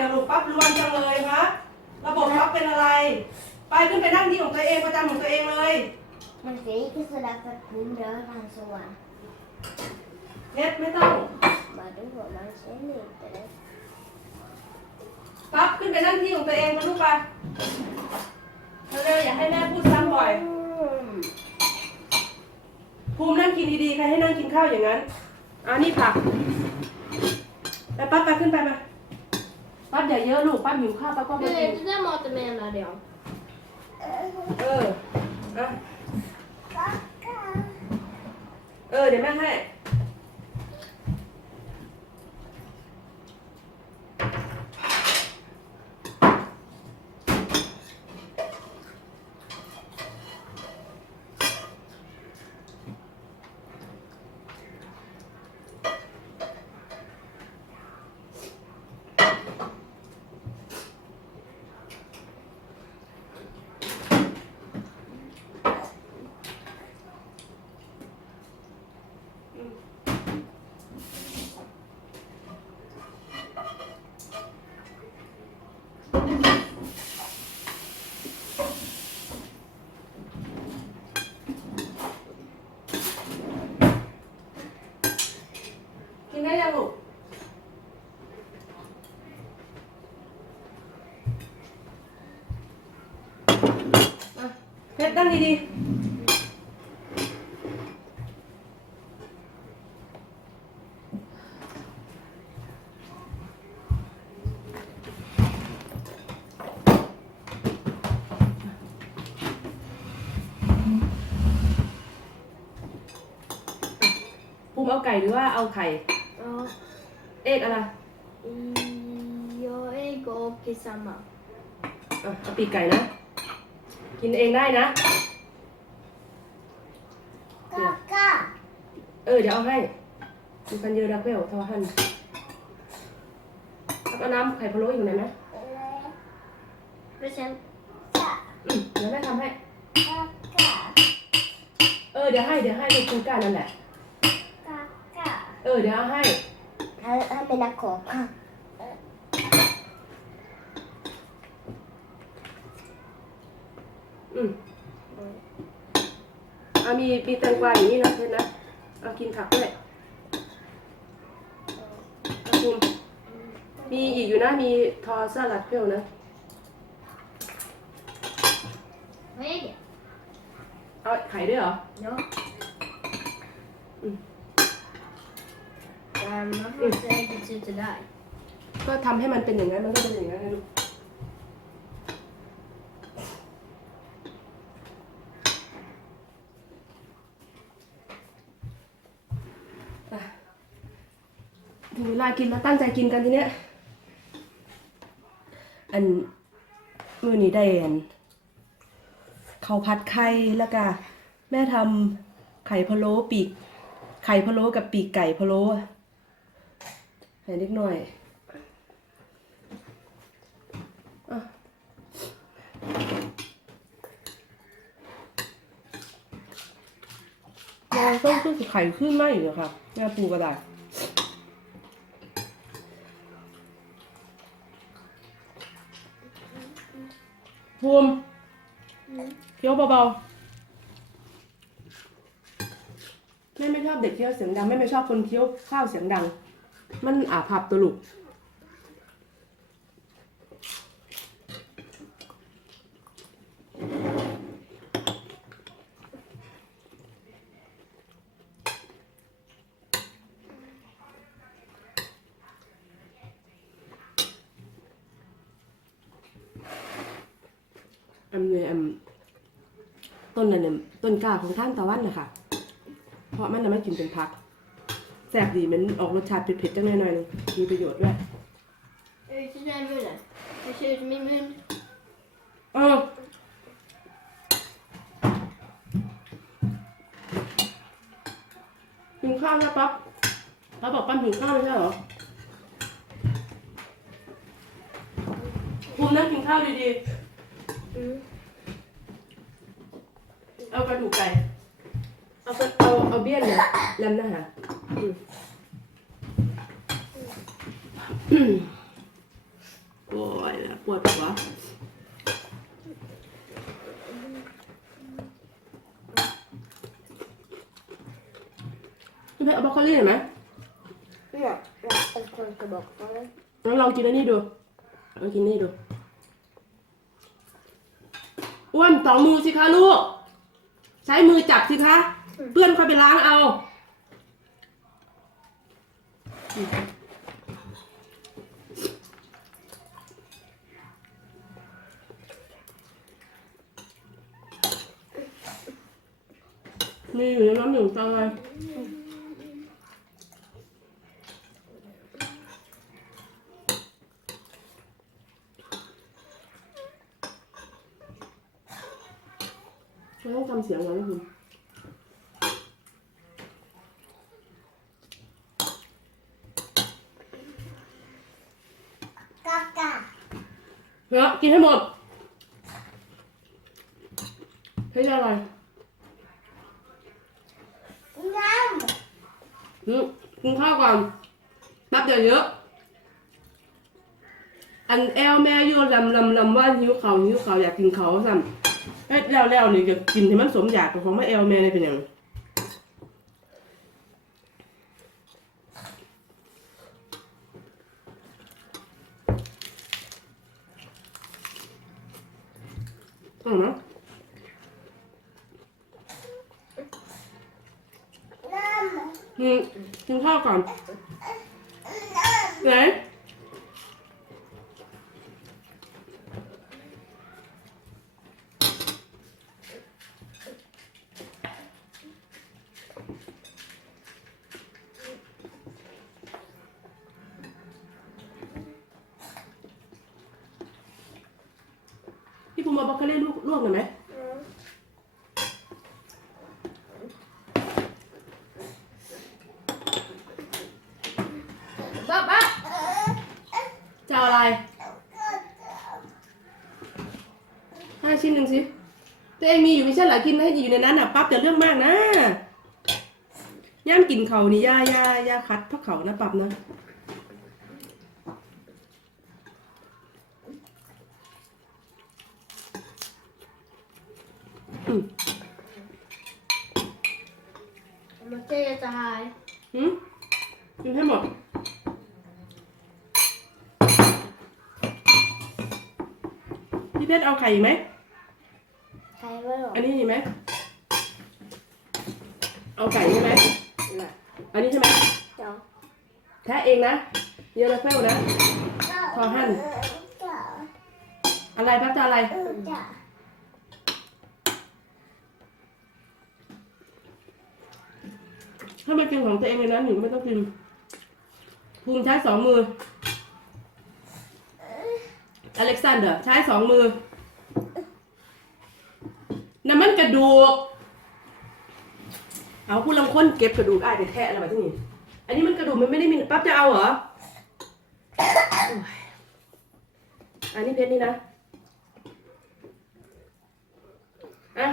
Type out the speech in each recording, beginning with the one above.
ล่ะลูกปั๊บรวนจังเลยคะระบบปั๊บเป็นอะไร ไปขึ้นไปนั่งที่ของตัวเองประจำของตัวเองเลย Man ska inte sådär för att röra så. เน็ตไม่ต้อง Vadå, man känner inte det. ปั๊บขึ้นไปนั่งที่ของตัวเองมาลูกไปเร็วๆอย่าให้แม่พูดซ้ำบ่อย Mm. ภูมินั่งกินดีๆใครให้นั่งกินข้าวอย่างนั้นอ่านี่ผัก ไปปั๊บไปขึ้นไปมาปั๊บอย่าเยอะลูกปั๊บหิวข้าวปั๊บก็ Men ไม่ är กิน inte den maten menade jag? เอออะเออเดี๋ยวแม่ให้ เพชรนั่งดีๆภูมิเอาไก่หรือว่าเอาไข่ Ja. เอกอะไร Jag ägg och samma. อะเอาปีกไก่นะ กินเองได้นะ Kaka! เออเดี๋ยวเอาให้ดูกันเยอะดักเวลทอหันเอาน้ำไข่พะโล้อยู่ไหนไหม Present. อืมเดี๋ยวแม่ทำให้ Kaka! เออเดี๋ยวให้เดี๋ยวให้ลูกคุณก้านั่นแหละ Kaka! เออเดี๋ยวเอาให้ Han, han menar kaka. อืม เอามีมีแตงกวาอย่างนี้นะเพชรนะเอากินผักด้วยเอาคุณมีอีกอยู่นะมีทอสลัดเปรี้ยวนะ Vad är det? เอาไข่ด้วยเหรอ Ja. Mm. Varma från ägget ser ut där. ก็ทำให้มันเป็นอย่างนั้นมันก็เป็นอย่างนั้นนะลูก ถึงเวลากินแล้วตั้งใจกินกันทีเนี้ย อันมือนี้ได้อันข้าผัดไข่แล้วก็แม่ทำไข่พะโล้ปีก ไข่พะโล้กับปีกไก่พะโล้ให้เล็กหน่อยอะมองต้องขึ้นไข่ขึ้นมาอยู่นะคะงาปูกระด ภูมิเคี้ยวเบาๆแม่ไม่ชอบเด็กเคี้ยวเสียงดังแม่ไม่ชอบคนเคี้ยวข้าวเสียงดัง มันอาภัพตลุกอันนี้อัน ต้นนั่นน่ะต้นกล้าของท่านตะวันนะคะเพราะมันน่ะไม่กินเป็นพักแซ่บดีมันออกรสชาติเผ็ดๆจังหน่อยหน่อยนึงมีประโยชน์ด้วย Jag är ute i den munnen. Jag ser ut i min mun. เออกินข้าวนะปั๊บปั๊บบอกปั๊บหิวข้าวไม่ใช่เหรอภูมินั่งกินข้าวดี Mm. ๆเอา กระดูกไก่ เอากระเอาเอาเบี้ยนเนี่ยลำนะฮะอืมอืมโอ้ยปวดหัวพี่เพชรเอาบรอกโคลี่หน่อยไหมเนี่ยเนี่ยเป็นคนกระบอกเขาเลยงั้นลองกินอันนี้ดูลองกินนี่ดูอ้วนสองมือสิคะลูก ใช้มือจับสิคะ เพื่อนค่อยไปล้างเอา มีอยู่ในน้ำหนึ่งตาเลยไม่ต้องทำเสียงไว้นะคุณ กากา เนาะกินให้หมดให้ได้อะไรน้อืมกินข้าวก่อนนับเยอะๆอันแอลแม่อยู่ลำลำลำว่าหิวเขาวหิวเขาวอยากกินเขาวสั่นเฮ้ยแล้วแล้วนี่ก็กินให้มันสมอยากของแม่แอลแม่เลยเป็นหยัง อร่อยไหมำน้อืมกินข้าวก่อนไหน เอาบล็อกโคลี่ลวกลวกหน่อยไหมบ้าบ้าจะเอาอะไร ให้ชิ้นหนึ่งสิตัวเองมีอยู่ไม่ใช่เหรอกินให้อยู่ในนั้นอะปั๊บอย่าเรื่องมากนะย่ามกินเขานี่ย่าย่าย่าคัดพักเขานะปั๊บนะ อืม มันจะจะหาย หืมกินให้หมด พี่เพชรเอาไข่อีกไหมำใครไม่หรอกอันนี้มีไหม เอาไก่ใช่ไหมน่ะอันนี้ใช่ไหมเจ้าแท้เองนะเยอะแล้วเฟลนะขอหั่นเจ้าอะไรพับจะอะไรเจ้าถ้าไม่กินของตัวเองเลยนะหนูไม่ต้องกินภูมิใช้สองมือ อเล็กซานเดอร์ใช้สองมือ น้ำมันกระดูก เอาผู้ลังค้นเก็บกระดูกอ้ายไปแทะอะไรมาที่นี่ อันนี้มันกระดูกมันไม่ได้มีปั๊บจะเอาเหรอ อันนี้เพชรนี่นะ อะ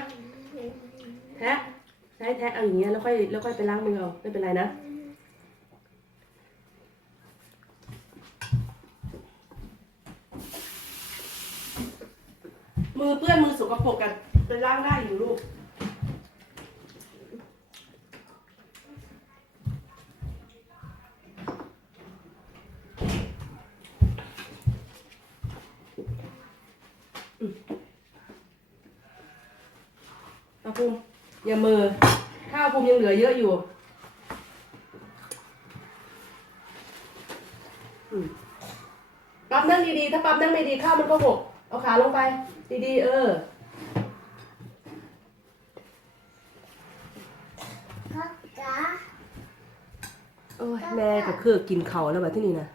แทะใช้แทะเอาอย่างเงี้ยแล้วค่อยแล้วค่อยไปล้างมือเอาไม่เป็นไรนะ มือเปื้อนมือสกปรกกันไปล้างได้อยู่ลูกเอาภูมิอย่ามือ ข้าวภูมิยังเหลือเยอะอยู่ปั๊บนั่งดีๆ ถ้าปั๊บนั่งไม่ดีข้าวมันก็หก เอาขาลงไป ดีๆ เออกากาโอ้ยแม่ก็คือกินเขาวแล้วแบบที่นี่นะ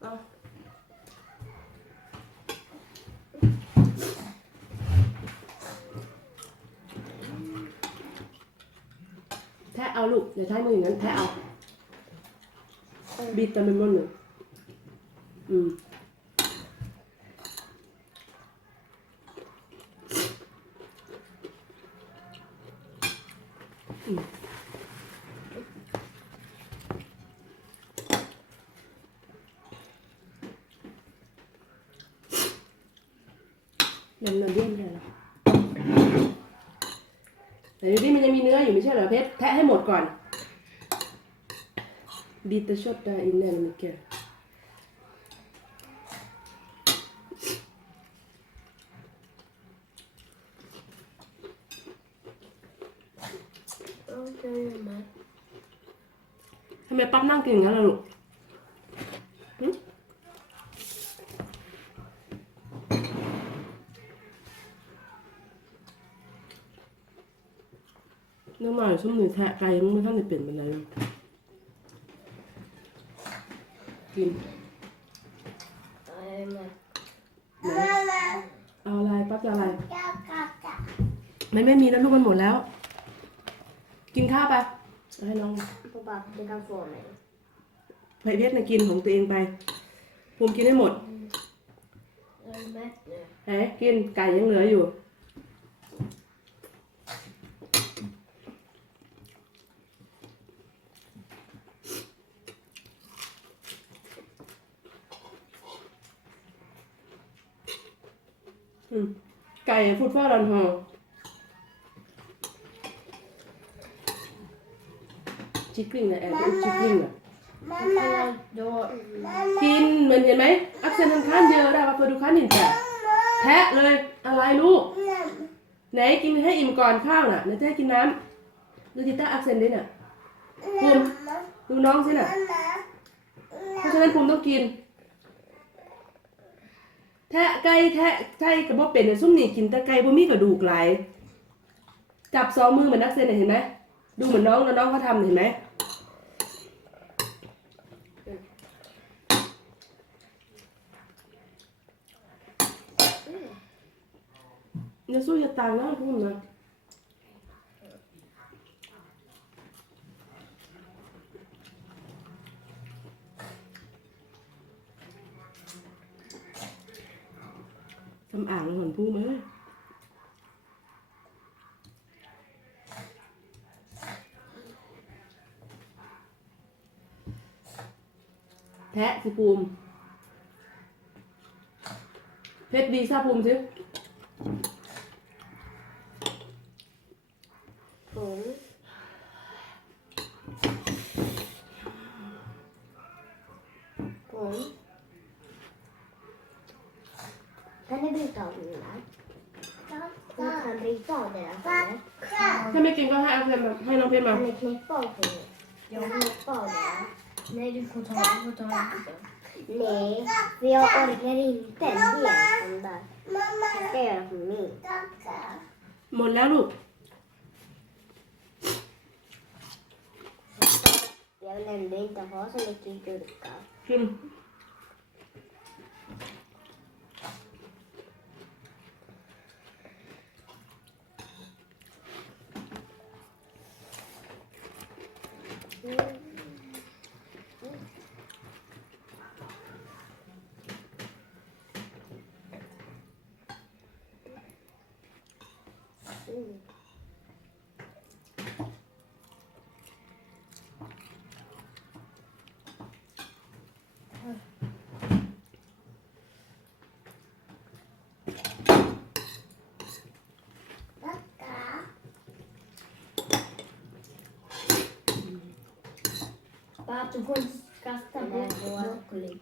เอาแทะเอาลูกอย่าใช้มืออย่างนั้นแทะเอา บีบแต่มันมันเลยอืมอืม มันมันเลี่ยนไม่ได้หรอแต่ดูดิมันยังมีเนื้ออยู่ไม่ใช่เหรอเพชรแทะให้หมดก่อนบีตช็อตได้อินเนอร์มิเกล Okej, men. ทำไมปั๊บนั่งกินอย่างนั้นล่ะลูก น้ำหน่อยชุ่มหนึ่งแทะไก่มึงไม่ท่านจะเปลี่ยนเป็นไรเลยกิน Nej, men. ไหนเอาอะไรปั๊บจะอะไร Jag kakar. ไม่ไม่มีแล้วลูกมันหมดแล้ว กินข้าวไปเอาให้น้อง Pappa, du kan få mig. ไปเพชรนะกินของตัวเองไปภูมิกินให้หมด Jag är mätt nu. ไหนกินไก่ยังเหลืออยู่ ไก่ฟุดฟ้ารันหอชิคกิ้งนะแอนเป็นชิคกิ้งอะ Mamma. Då, กินเหมือนเห็นไหมอักเซนทันข้านเยอะได้ปะเฟอร์ดูข้านหินแต่แทะเลยอะไรลูก ไหนกินให้อิ่มก่อนข้าวน่ะไหนจะให้กินน้ำดูจิต้าอักเซนดิน่ะภูมิดูน้องสิน่ะเพราะฉะนั้นภูมิต้องกิน แทะไก่แทะไก่กับบ่เป็นเนี่ยซุ่มนี่กินแต่ไก่บ่มีกระดูกหลายจับสองมือเหมือนนักเซนเห็นไหมดูเหมือนน้องแล้วน้องเขาทำเห็นไหมเนื้อสู้จะตางนะภูมินะ ทำอ่างเหมือนภูมิไหมแทะสิภูมิ เพชรดีซาภูมิสิ pung. Pung. Kan ni bryta av den där? Du kan bryta av det där för mig. ถ้าไม่กินก็ให้เอาเพนมาให้น้องเพนมา Kan ni knäppa av pungen? Jag vill knäppa av det där. Nej, du får ta, du får ta lite. Nej, för jag orkar inte en hel sån där. Jag ska göra för mig. หมดแล้วลูก Jag vill ändå inte ha så mycket gurka. กิน Mm. Kaçta gol? Kaçta gol? Gol kulübü.